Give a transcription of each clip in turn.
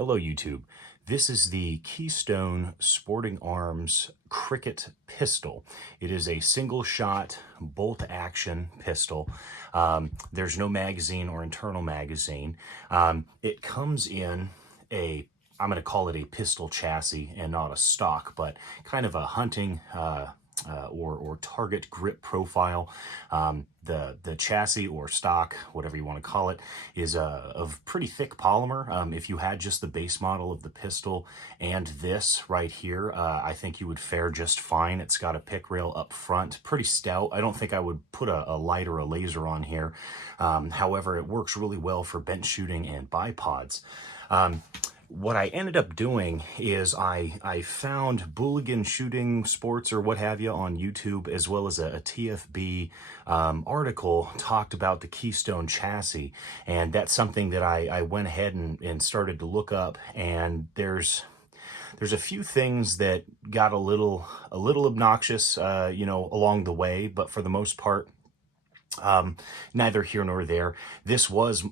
Hello YouTube. This is the Keystone Sporting Arms Cricket pistol. It is a single shot bolt action pistol. There's no magazine or internal magazine. It comes in I'm going to call it a pistol chassis and not a stock, but kind of a hunting or target grip profile. The chassis or stock, whatever you want to call it, is of pretty thick polymer. If you had just the base model of the pistol and this right here, I think you would fare just fine. It's got a pick rail up front, pretty stout. I don't think I would put a light or a laser on here. However, it works really well for bench shooting and bipods. What I ended up doing is I found Bulligan Shooting Sports or what have you on YouTube, as well as a TFB article talked about the Keystone chassis. And that's something that I went ahead and started to look up. And there's a few things that got a little obnoxious, along the way, but for the most part, neither here nor there. This was,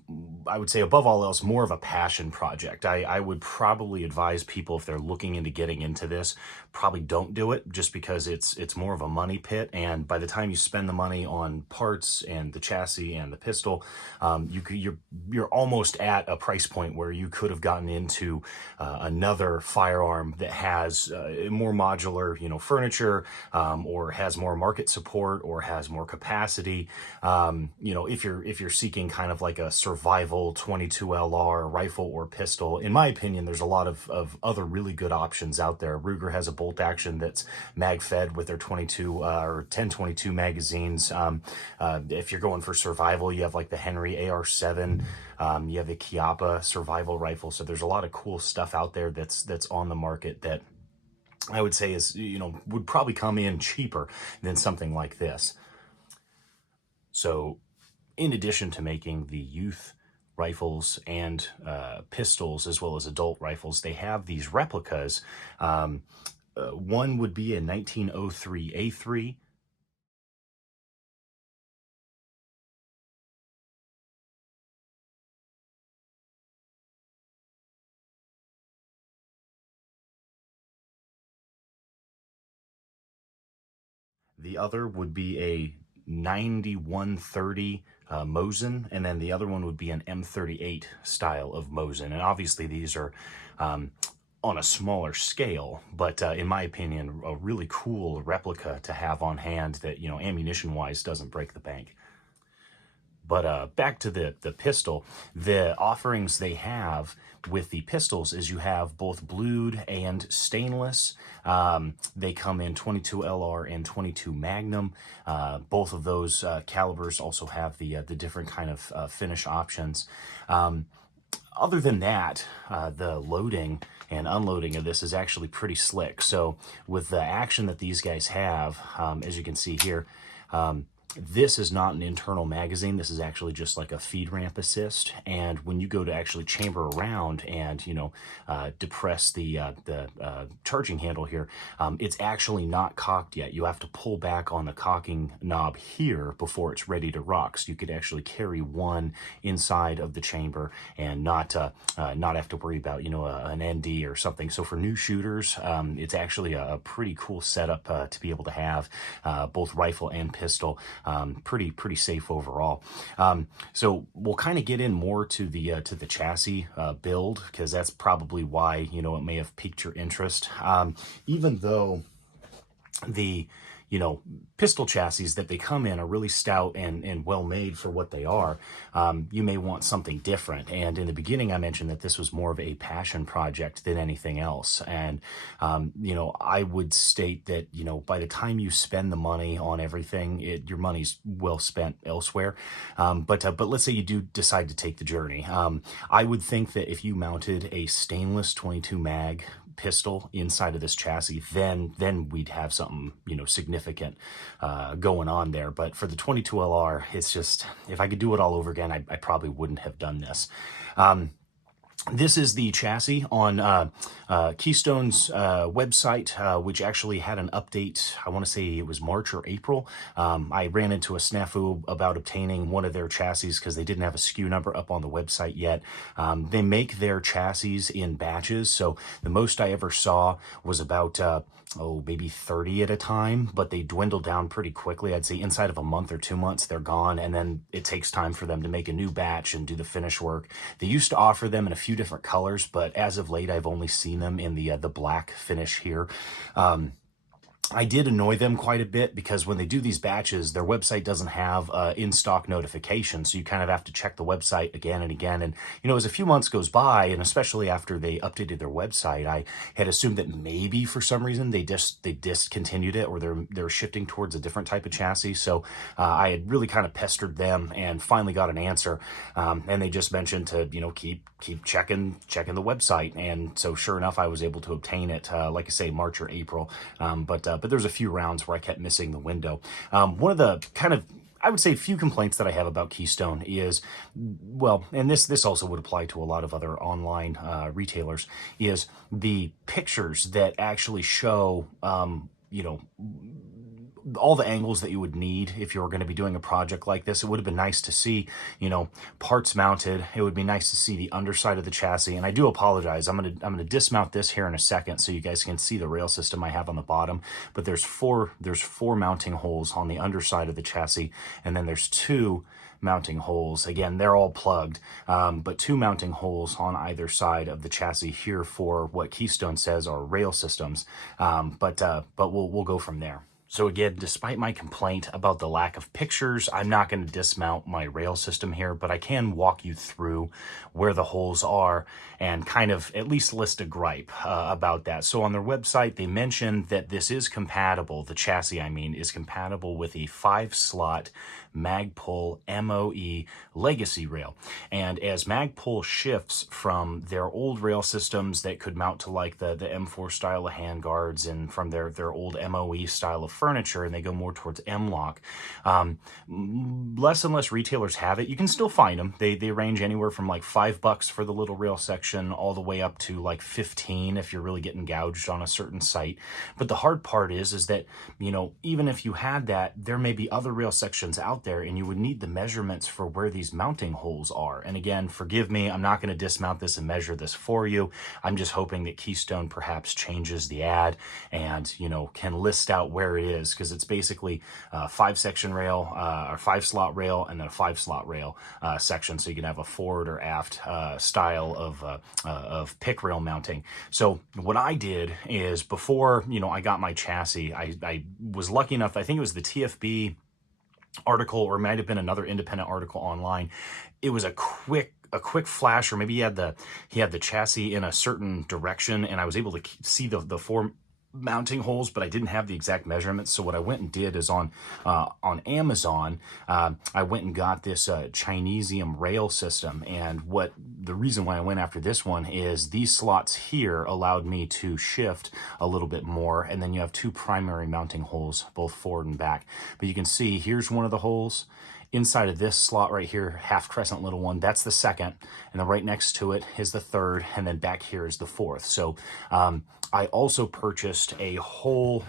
I would say, above all else, more of a passion project. I would probably advise people, if they're looking into getting into this, probably don't do it, just because it's more of a money pit. And by the time you spend the money on parts and the chassis and the pistol, you're almost at a price point where you could have gotten into another firearm that has more modular, furniture, or has more market support, or has more capacity. If you're seeking kind of like a survival 22 LR rifle or pistol, in my opinion, there's a lot of other really good options out there. Ruger has a bolt action that's mag fed with their 22 or 1022 magazines. If you're going for survival, you have like the Henry AR-7. You have the Chiappa survival rifle. So there's a lot of cool stuff out there that's on the market that I would say is, would probably come in cheaper than something like this. So in addition to making the youth rifles and pistols, as well as adult rifles, they have these replicas. One would be a 1903 A3. The other would be a 9130 Mosin, and then the other one would be an M38 style of Mosin. And obviously these are on a smaller scale, but in my opinion, a really cool replica to have on hand that, ammunition-wise doesn't break the bank. But back to the pistol, the offerings they have with the pistols is you have both blued and stainless. They come in 22 LR and 22 Magnum. Both of those calibers also have the different kind of finish options. Other than that, the loading and unloading of this is actually pretty slick. So with the action that these guys have, as you can see here, this is not an internal magazine. This is actually just like a feed ramp assist. And when you go to actually chamber around and, depress the charging handle here, it's actually not cocked yet. You have to pull back on the cocking knob here before it's ready to rock. So you could actually carry one inside of the chamber and not have to worry about, an ND or something. So for new shooters, it's actually a pretty cool setup to be able to have both rifle and pistol. Pretty safe overall. So we'll kind of get in more to the chassis build, because that's probably why it may have piqued your interest. Even though the pistol chassis that they come in are really stout and well made for what they are, you may want something different. And in the beginning, I mentioned that this was more of a passion project than anything else. And, I would state that, by the time you spend the money on everything, your money's well spent elsewhere. But let's say you do decide to take the journey. I would think that if you mounted a stainless 22 mag pistol inside of this chassis, then we'd have something significant going on there. But for the 22 LR, it's just, if I could do it all over again, I probably wouldn't have done this. This is the chassis on Keystone's website, which actually had an update. I want to say it was March or April. I ran into a snafu about obtaining one of their chassis because they didn't have a SKU number up on the website yet. They make their chassis in batches, so the most I ever saw was about maybe 30 at a time, but they dwindle down pretty quickly. I'd say inside of a month or 2 months, they're gone, and then it takes time for them to make a new batch and do the finish work. They used to offer them in a few different colors, but as of late, I've only seen them in the black finish here. I did annoy them quite a bit because when they do these batches, their website doesn't have in-stock notification, so you kind of have to check the website again and again. And, you know, as a few months goes by, and especially after they updated their website, I had assumed that maybe for some reason they discontinued it, or they're shifting towards a different type of chassis. So I had really kind of pestered them and finally got an answer. And they just mentioned to, you know, keep checking the website. And so sure enough, I was able to obtain it, like I say, March or April. But there's a few rounds where I kept missing the window. One of the kind of, I would say, few complaints that I have about Keystone is, well, and this also would apply to a lot of other online retailers, is the pictures that actually show, you know, all the angles that you would need if you're going to be doing a project like this. It would have been nice to see, you know, parts mounted. It would be nice to see the underside of the chassis. And I do apologize. I'm going to dismount this here in a second so you guys can see the rail system I have on the bottom. But there's four mounting holes on the underside of the chassis, and then there's two mounting holes. Again, they're all plugged, but two mounting holes on either side of the chassis here for what Keystone says are rail systems. But we'll go from there. So again, despite my complaint about the lack of pictures, I'm not going to dismount my rail system here, but I can walk you through where the holes are and kind of at least list a gripe about that. So on their website, they mentioned that this is compatible, the chassis, I mean, is compatible with a 5-slot Magpul MOE legacy rail. And as Magpul shifts from their old rail systems that could mount to like the M4 style of handguards and from their old MOE style of furniture, and they go more towards M-LOK, less and less retailers have it. You can still find them. They range anywhere from like $5 for the little rail section all the way up to like 15 if you're really getting gouged on a certain site. But the hard part is that, you know, even if you had that, there may be other rail sections out there, and you would need the measurements for where these mounting holes are. And again, forgive me, I'm not going to dismount this and measure this for you. I'm just hoping that Keystone perhaps changes the ad and, you know, can list out where it is, because it's basically a 5-section rail, or 5-slot rail, and then a 5-slot rail section, so you can have a forward or aft style of pick rail mounting. So what I did is, before, you know, I got my chassis, I was lucky enough, I think it was the TFB article, or it might have been another independent article online. It was a quick flash, or maybe he had the chassis in a certain direction, and I was able to see the four mounting holes, but I didn't have the exact measurements. So what I went and did is on Amazon, I went and got this Chinesium rail system. And the reason why I went after this one is these slots here allowed me to shift a little bit more. And then you have two primary mounting holes, both forward and back. But you can see here's one of the holes. Inside of this slot right here, half crescent little one, that's the second, and then right next to it is the third, and then back here is the fourth. So I also purchased a whole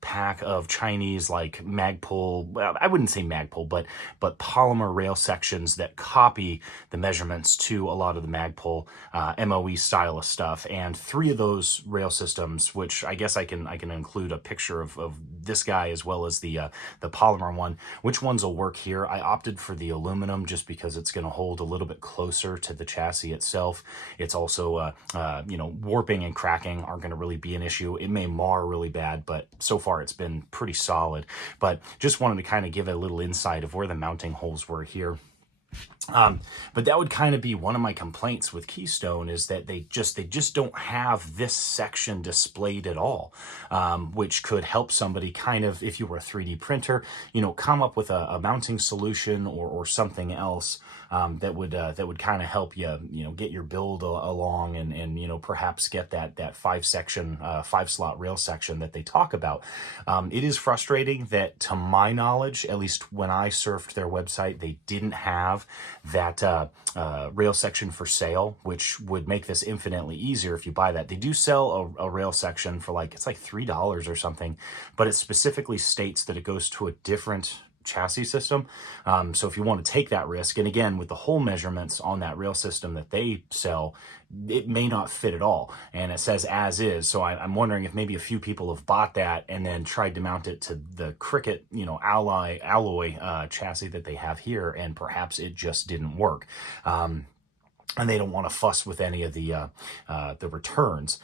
pack of Chinese, like Magpul, well, I wouldn't say Magpul, but polymer rail sections that copy the measurements to a lot of the Magpul MOE style of stuff. And 3 of those rail systems, which I guess I can include a picture of this guy as well as the polymer one. Which ones will work here? I opted for the aluminum just because it's going to hold a little bit closer to the chassis itself. It's also, you know, warping and cracking aren't going to really be an issue. It may mar really bad, but so far it's been pretty solid. But just wanted to kind of give a little insight of where the mounting holes were here. But that would kind of be one of my complaints with Keystone, is that they just don't have this section displayed at all, which could help somebody kind of, if you were a 3D printer, you know, come up with a mounting solution or something else that would kind of help you, get your build along, and perhaps get that 5-section, 5-slot rail section that they talk about. It is frustrating that, to my knowledge, at least when I surfed their website, they didn't have that rail section for sale, which would make this infinitely easier if you buy that. They do sell a rail section for it's like $3 or something, but it specifically states that it goes to a different chassis system. So if you want to take that risk, and again, with the hole measurements on that rail system that they sell, it may not fit at all, and it says as is. So I'm wondering if maybe a few people have bought that and then tried to mount it to the Cricket, alloy chassis that they have here, and perhaps it just didn't work. And they don't want to fuss with any of the returns.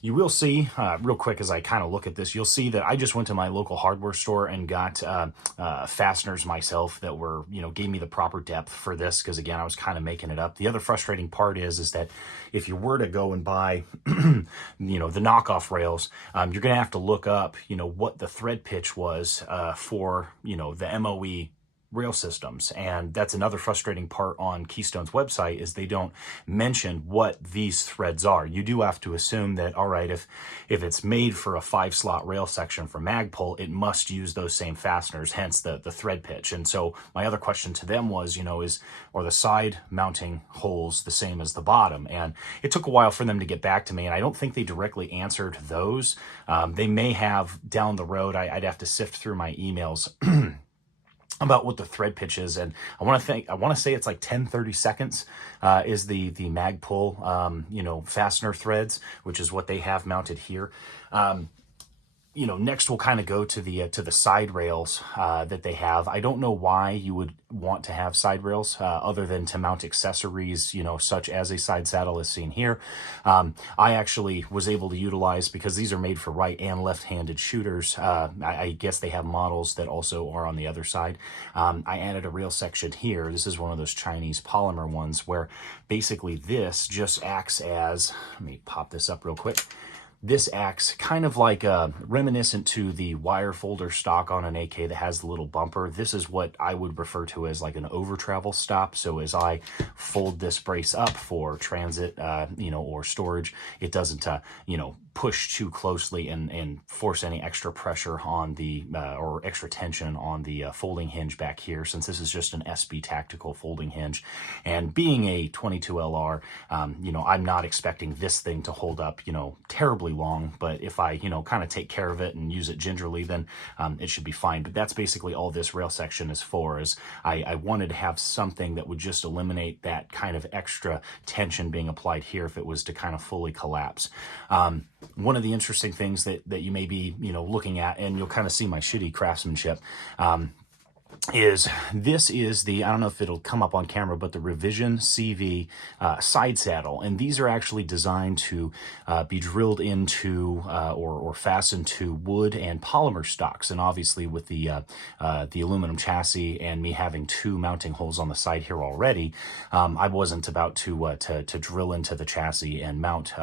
You will see, real quick, as I kind of look at this, you'll see that I just went to my local hardware store and got fasteners myself that were, gave me the proper depth for this, because again, I was kind of making it up. The other frustrating part is that if you were to go and buy, the knockoff rails, you're going to have to look up, what the thread pitch was for, the MOE rail systems. And that's another frustrating part on Keystone's website, is they don't mention what these threads are. You do have to assume that, all right, if it's made for a 5-slot rail section for Magpul, it must use those same fasteners, hence the thread pitch. And so my other question to them was, are the side mounting holes the same as the bottom? And it took a while for them to get back to me, and I don't think they directly answered those. They may have down the road. I'd have to sift through my emails about what the thread pitch is, and I want to say it's like 10-30 seconds is the Magpul fastener threads, which is what they have mounted here. Next we'll kind of go to the side rails that they have. I don't know why you would want to have side rails other than to mount accessories, such as a side saddle as seen here. I actually was able to utilize, because these are made for right and left-handed shooters. I guess they have models that also are on the other side. I added a rail section here. This is one of those Chinese polymer ones where basically this just acts as, let me pop this up real quick. This acts kind of like reminiscent to the wire folder stock on an AK that has the little bumper. This is what I would refer to as like an over travel stop. So as I fold this brace up for transit, or storage, it doesn't, push too closely and force any extra pressure on the, or extra tension on the folding hinge back here, since this is just an SB tactical folding hinge. And being a 22 LR, I'm not expecting this thing to hold up, terribly long, but if I, kind of take care of it and use it gingerly, then it should be fine. But that's basically all this rail section is for, is I wanted to have something that would just eliminate that kind of extra tension being applied here if it was to kind of fully collapse. One of the interesting things that you may be, looking at, and you'll kind of see my shitty craftsmanship, is this is the, I don't know if it'll come up on camera, but the Revision CV side saddle. And these are actually designed to be drilled into or fastened to wood and polymer stocks. And obviously with the aluminum chassis and me having 2 mounting holes on the side here already, I wasn't about to drill into the chassis and mount,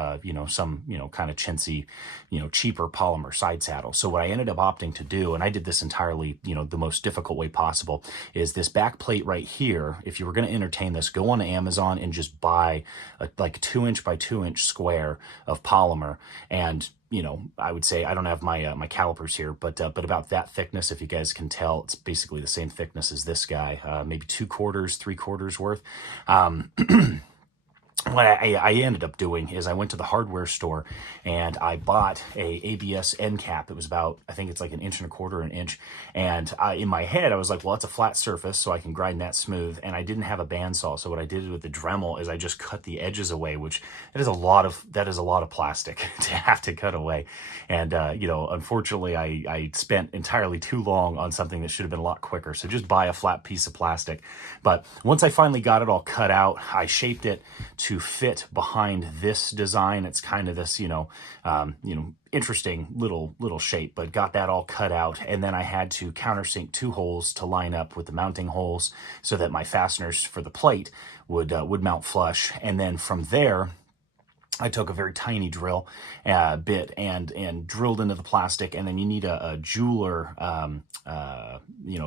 some, kind of chintzy, cheaper polymer side saddle. So what I ended up opting to do, and I did this entirely, the most difficult way possible, is this back plate right here. If you were going to entertain this, go on Amazon and just buy like a 2-inch by 2-inch square of polymer. And I would say, I don't have my my calipers here, but about that thickness, if you guys can tell, it's basically the same thickness as this guy, maybe 2/4, 3/4 worth. What I ended up doing is I went to the hardware store and I bought a ABS end cap. It was about, I think it's like 1.25 inches. And in my head, I was like, well, it's a flat surface, so I can grind that smooth. And I didn't have a bandsaw, so what I did with the Dremel is I just cut the edges away, which that is a lot of plastic to have to cut away. And unfortunately, I spent entirely too long on something that should have been a lot quicker. So just buy a flat piece of plastic. But once I finally got it all cut out, I shaped it to fit behind this design. It's kind of this, interesting little shape, but got that all cut out. And then I had to countersink 2 holes to line up with the mounting holes so that my fasteners for the plate would mount flush. And then from there, I took a very tiny drill bit and drilled into the plastic, and then you need a jeweler,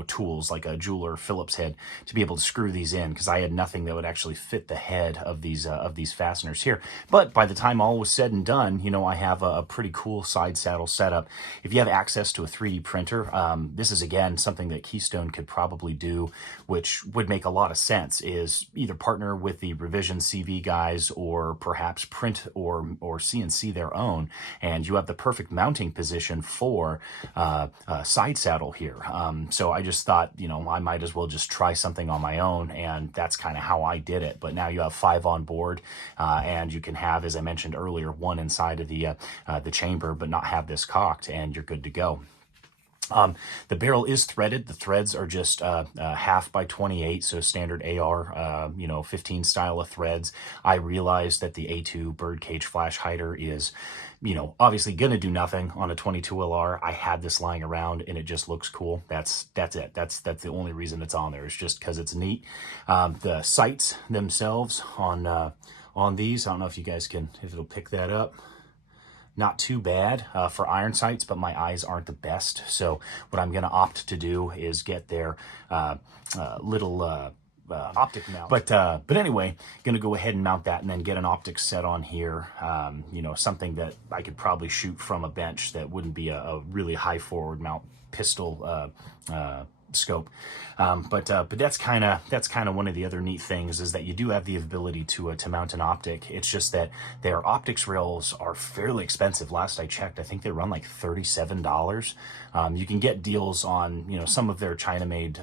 tools like a jeweler Phillips head to be able to screw these in, because I had nothing that would actually fit the head of these fasteners here. But by the time all was said and done, I have a pretty cool side saddle setup. If you have access to a 3D printer, this is again something that Keystone could probably do, which would make a lot of sense. Is either partner with the Revision CV guys, or perhaps print or CNC their own, and you have the perfect mounting position for a side saddle here. So I just thought, I might as well just try something on my own, and that's kind of how I did it. But now you have 5 on board, and you can have, as I mentioned earlier, 1 inside of the chamber, but not have this cocked, and you're good to go. The barrel is threaded. The threads are just half by 28, so standard AR, 15 style of threads. I realized that the A2 birdcage flash hider is, obviously going to do nothing on a 22 LR. I had this lying around, and it just looks cool. That's it. That's the only reason it's on there, is just because it's neat. The sights themselves on these, I don't know if you guys if it'll pick that up. Not too bad for iron sights, but my eyes aren't the best. So what I'm going to opt to do is get their little optic mount. But anyway, going to go ahead and mount that, and then get an optic set on here. Something that I could probably shoot from a bench that wouldn't be a really high forward mount pistol scope. But that's kind of one of the other neat things, is that you do have the ability to mount an optic. It's just that their optics rails are fairly expensive. Last I checked, I think they run like $37. You can get deals on some of their China-made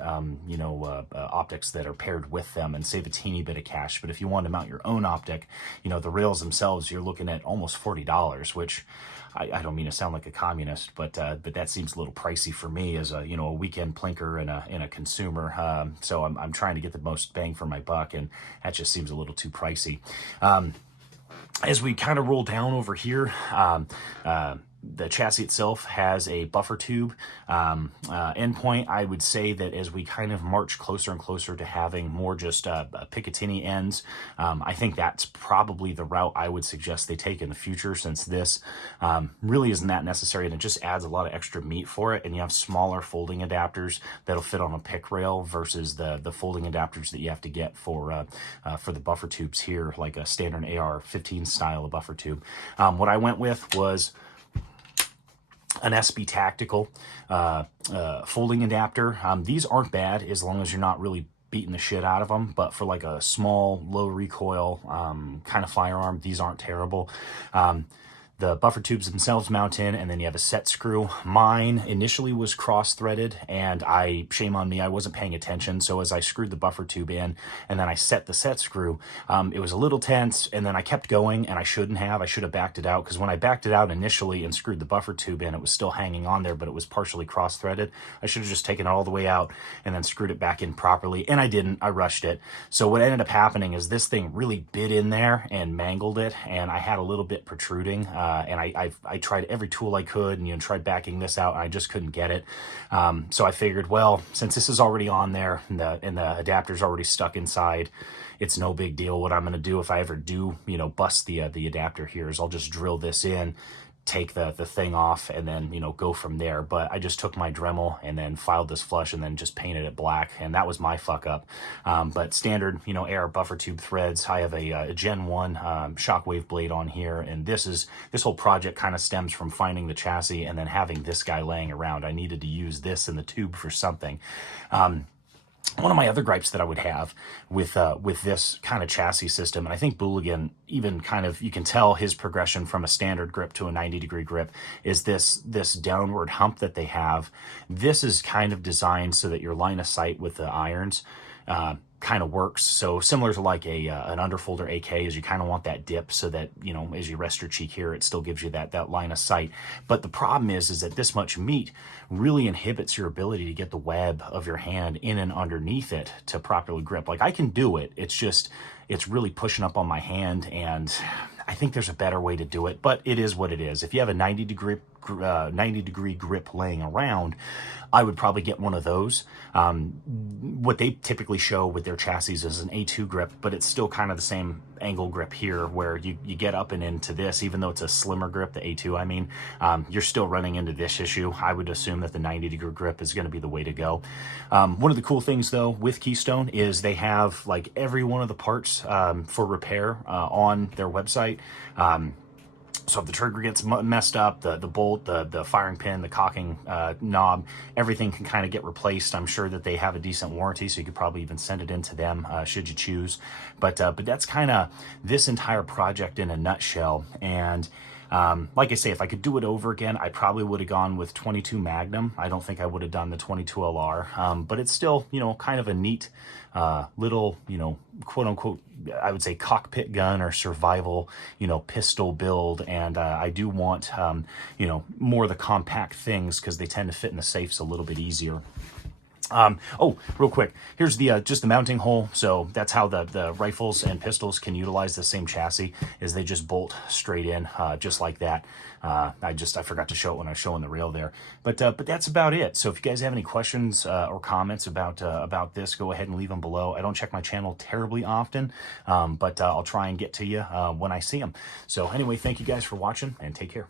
optics that are paired with them, and save a teeny bit of cash. But if you want to mount your own optic, the rails themselves, you're looking at almost $40, which I don't mean to sound like a communist, but that seems a little pricey for me as a weekend plinker and a consumer. So I'm trying to get the most bang for my buck, and that just seems a little too pricey. As we kind of roll down over here, the chassis itself has a buffer tube endpoint. I would say that as we kind of march closer and closer to having more just Picatinny ends, I think that's probably the route I would suggest they take in the future, since this really isn't that necessary, and it just adds a lot of extra meat for it. And you have smaller folding adapters that'll fit on a pick rail versus the folding adapters that you have to get for the buffer tubes here, like a standard AR-15 style of buffer tube. What I went with was an SB Tactical folding adapter. These aren't bad as long as you're not really beating the shit out of them, but for like a small, low recoil kind of firearm, these aren't terrible. The buffer tubes themselves mount in, and then you have a set screw. Mine initially was cross-threaded, and shame on me, I wasn't paying attention. So as I screwed the buffer tube in, and then I set the set screw, it was a little tense, and then I kept going, and I shouldn't have. I should have backed it out, because when I backed it out initially and screwed the buffer tube in, it was still hanging on there, but it was partially cross-threaded. I should have just taken it all the way out and then screwed it back in properly, and I didn't. I rushed it. So what ended up happening is this thing really bit in there and mangled it, and I had a little bit protruding. And I tried every tool I could, and tried backing this out, and I just couldn't get it. So I figured, well, since this is already on there and the adapter's already stuck inside, it's no big deal. What I'm going to do if I ever do, bust the adapter here, is I'll just drill this in, take the thing off, and then go from there. But I just took my Dremel and then filed this flush and then just painted it black, and that was my fuck up. But standard AR buffer tube threads. I have a Gen 1 shockwave blade on here, and this whole project kind of stems from finding the chassis and then having this guy laying around. I needed to use this in the tube for something. One of my other gripes that I would have with this kind of chassis system, and I think Booligan even kind of, you can tell his progression from a standard grip to a 90-degree grip, is this downward hump that they have. This is kind of designed so that your line of sight with the irons kind of works. So similar to like an underfolder AK, is you kind of want that dip so that, as you rest your cheek here, it still gives you that line of sight. But the problem is that this much meat really inhibits your ability to get the web of your hand in and underneath it to properly grip. Like, I can do it. It's just, it's really pushing up on my hand, and I think there's a better way to do it, but it is what it is. If you have a 90-degree 90-degree grip laying around, I would probably get one of those. What they typically show with their chassis is an A2 grip, but it's still kind of the same angle grip here, where you get up and into this, even though it's a slimmer grip, the A2 I mean, you're still running into this issue. I would assume that the 90-degree grip is going to be the way to go. One of the cool things though with Keystone is they have like every one of the parts for repair on their website. So if the trigger gets messed up, the bolt, the firing pin, the cocking knob, everything can kind of get replaced. I'm sure that they have a decent warranty, so you could probably even send it in to them should you choose. But that's kind of this entire project in a nutshell. And like I say, if I could do it over again, I probably would have gone with 22 Magnum. I don't think I would have done the 22 LR, but it's still, you know, kind of a neat little, you know, quote unquote, I would say cockpit gun or survival, you know, pistol build. And I do want, you know, more of the compact things because they tend to fit in the safes a little bit easier. Oh, real quick, here's the just the mounting hole. So that's how the rifles and pistols can utilize the same chassis, is they just bolt straight in, just like that. I forgot to show it when I was showing the rail there, but that's about it. So if you guys have any questions or comments about this, go ahead and leave them below. I don't check my channel terribly often, but I'll try and get to you when I see them. So anyway, thank you guys for watching, and take care.